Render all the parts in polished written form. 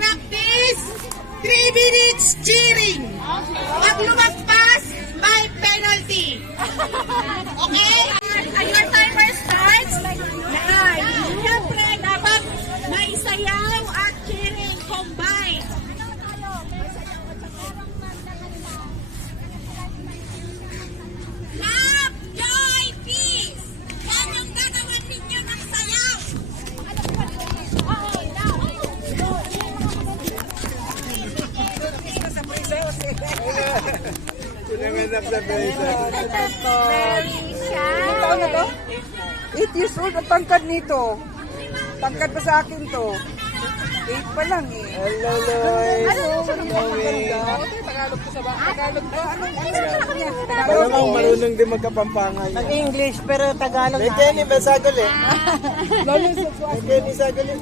Practice 3 minutes cheering. Pag lumagpas, may penalty. Okay? And your timer starts now. Siyempre, dapat may sayaw at cheering combined. Love, joy, peace. Yan yung gagawin ninyo ng sayaw. Sinanganap sa Berisa. Ilang taon na to? 8 years old ang tangkad nito. Tangkad pa sa akin to. 8 pa lang eh. Hello, Loy. Tagalog ko sa ba? Tagalog ba? Anong niya? Parang akong marunong din magkapampangay. English pero Tagalog. May Kenny ba sagol eh? May Kenny sagol eh.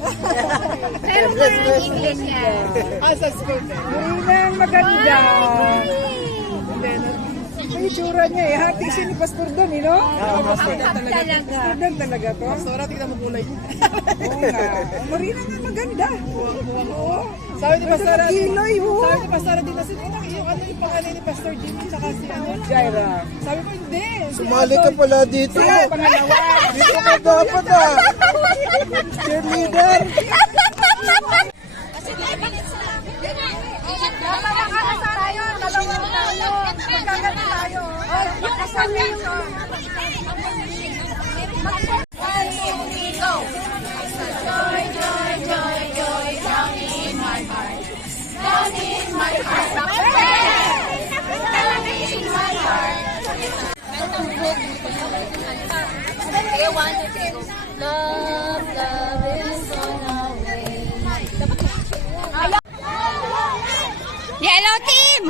Pero parang English yan. Sa school. Marinang maganda. May itsura niya eh. Hati siya ni Pastor Don eh, no? Pastor Don talaga to. Pastora, tingnan mo kulay. Oo nga. Marina nga maganda. Oo. Sabi ni Pastora, Kiloy, oo. sabi ni Pastora din kasi, yung ano yung pangalan ni Pastor Jimmy tsaka si ano? Jaira. Sabi ko, hindi. Sumali ka pala dito. Siya, pangalawa. Dito ka dapat ah. Cheerleader. Love, love is on our way. Yellow team!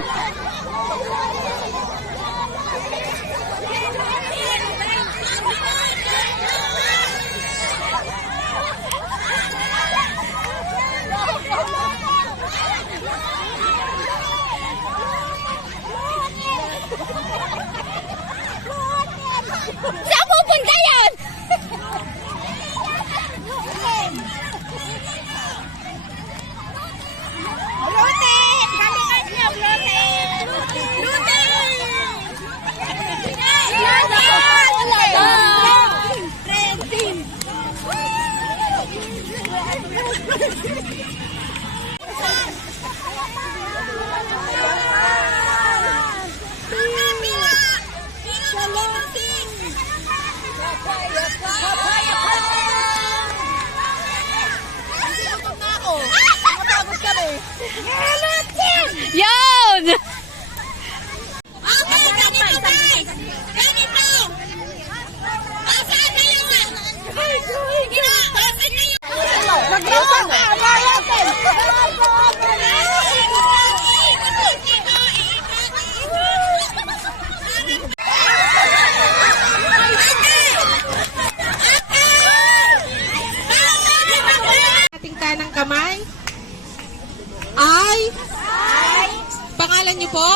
Saan pupunta yan? Gluten! Galingan niyo, gluten! Gluten! Red team! Yun! Okay, ganito guys! Ganito! Asan na yun? Asan na yun? Maglawan ka! Ating kanang kamay ay pangalan niyo po?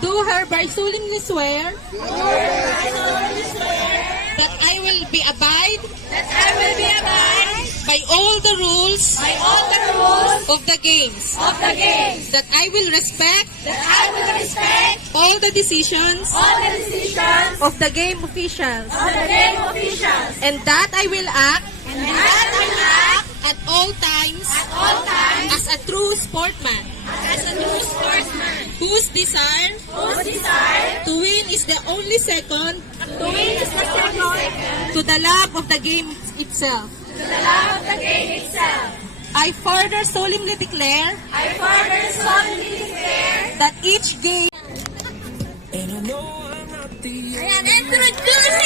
Do hereby solemnly swear that I will be abide by all the rules of the games, that I will respect all the decisions of the game officials, and that I will act at all times as a true sportsman, whose desire to win is the only second to the love of the game itself. I further solemnly declare that each game Ayan, introducing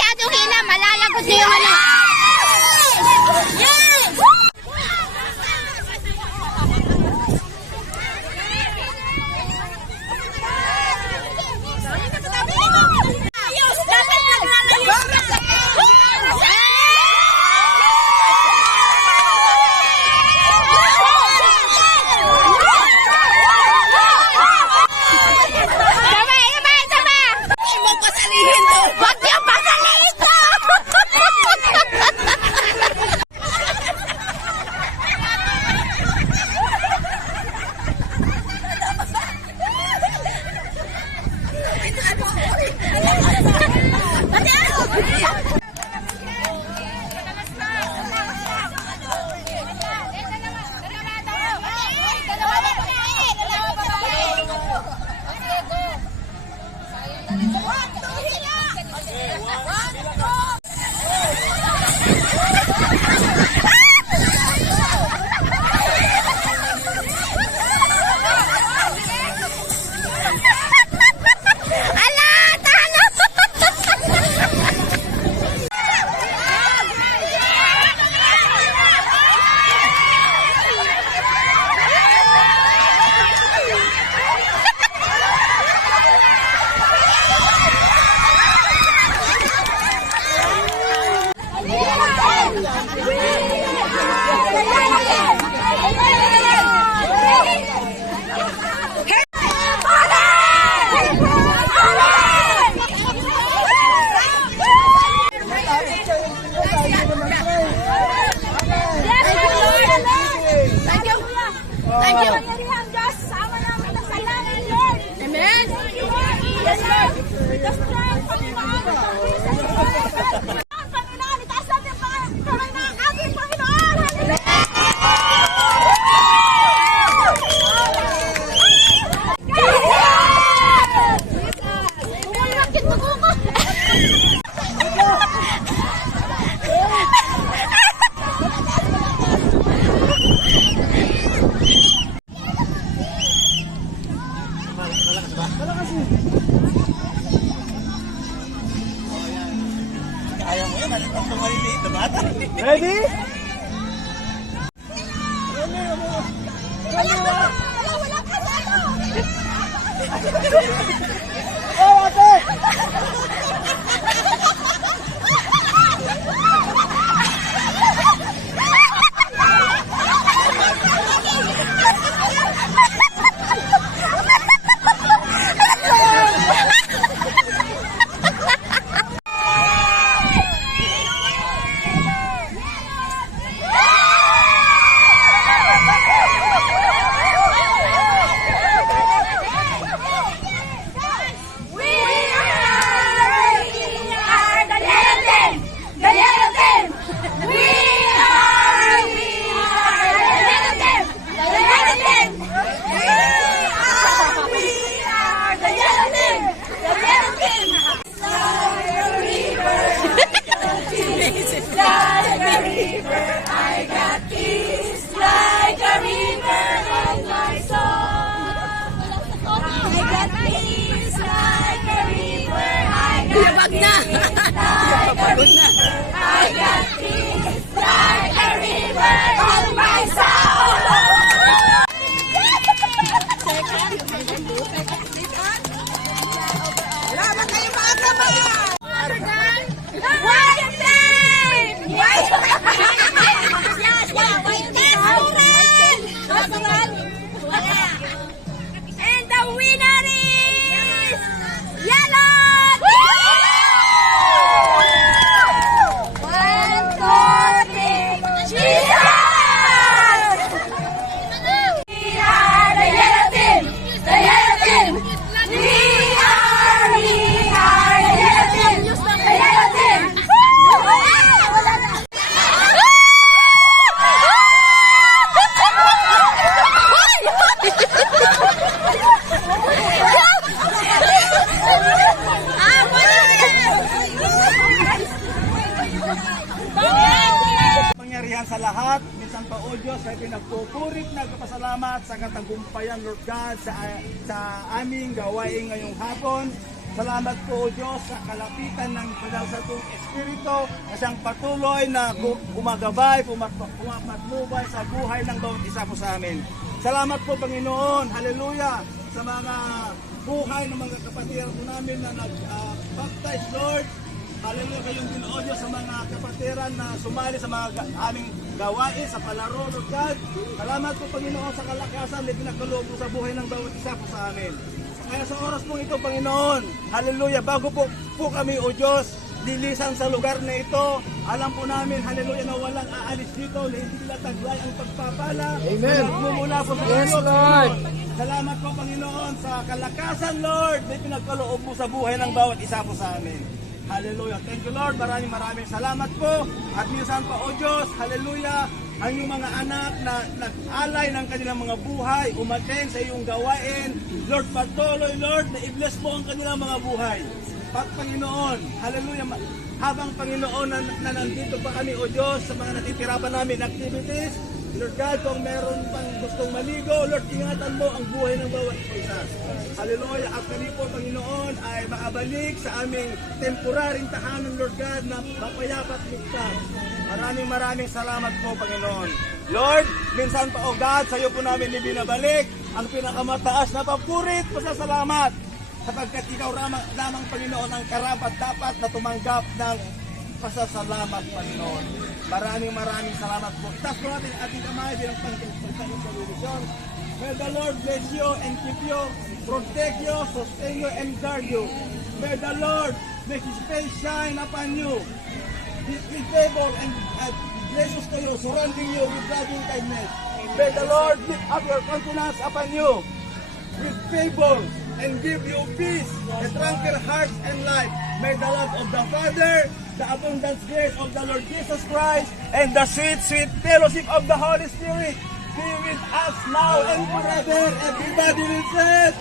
masyadong hila, malalagot na yung ano. Yes! Ayos! Dapat naglalayo! Wag niyo pasalihin to! Amen. Yes, Lord. Just pray, Panginoon. Panginoon, itaas natin ang kamay ng ating Panginoon. Bakit magugo? Ready? Wala ka sa ano? Oh, ate! Yabag na! Yabag na! I got peace like a river on my soul. Laban kayo mga kamay! White team! And the winner is yellow team! 1, 2, 3, Jesus! We are the yellow team! The yellow team! We are the yellow team! The yellow team! Pangyarihan sa lahat, minsan pa o Diyos ay pinagpupurit, nagpapasalamat sa katagumpayan, Lord God, sa aming gawain ngayong hapon. Salamat po, O Diyos, sa kalapitan ng banal sa itong Espiritu na siyang patuloy na gumagabay, pumapatnubay sa buhay ng bawat isa po sa amin. Salamat po, Panginoon, hallelujah, sa mga buhay ng mga kapatid po namin na nag-baptize, Lord. Hallelujah, kayong Ginoo Diyos sa mga kapatiran na sumali sa mga aming gawain, sa palaro, Lord God. Salamat po, Panginoon, sa kalakasan na pinagkaloob po sa buhay ng bawat isa po sa amin. Kaya sa oras po ito, Panginoon, hallelujah, bago po kami, O Diyos, lilisan sa lugar na ito, alam po namin, hallelujah, na walang aalis dito, na hindi nila taglay ang pagpapala. Amen. Nagmumula po sa Yes, Diyos, Lord. Panginoon. Salamat po, Panginoon, sa kalakasan, Lord, na pinagkaloob mo sa buhay ng bawat isa po sa amin. Hallelujah. Thank you, Lord. Maraming salamat po. At minsan pa, O Diyos, hallelujah, ang iyong mga anak na nag-alay ng kanilang mga buhay, umaten sa iyong gawain. Lord, patuloy, Lord, na i-bless mo ang kanilang mga buhay. Panginoon, hallelujah, habang Panginoon na nandito pa kami, O Diyos, sa mga natitira pa namin activities, Lord God, kung meron pang gustong maligo, Lord, ingatan mo ang buhay ng bawat isa. Hallelujah. At kami po, Panginoon, ay makabalik sa aming temporaring tahanan, Lord God, na mapayapat ligtas. Maraming salamat po, Panginoon. Lord, minsan pa, O God, sa iyo po namin ibinabalik ang pinakamataas na papurit, pasasalamat. Sapagkat ikaw lamang, Panginoon, ang karapat dapat na tumanggap ng pasasalamat, Panginoon. Maraming salamat po. Itaas po natin ang ating kamay bilang pagkakas sa revision. May the Lord bless you and keep you, protect you, sustain you, and guard you. May the Lord make His face shine upon you, be faithful and gracious to you, surrounding you with loving kindness. May the Lord lift up your countenance upon you with favor and give you peace, a tranquil heart and life. May the love of the Father, the abundant grace of the Lord Jesus Christ, and the sweet fellowship of the Holy Spirit be with us now and forever. Everybody will say,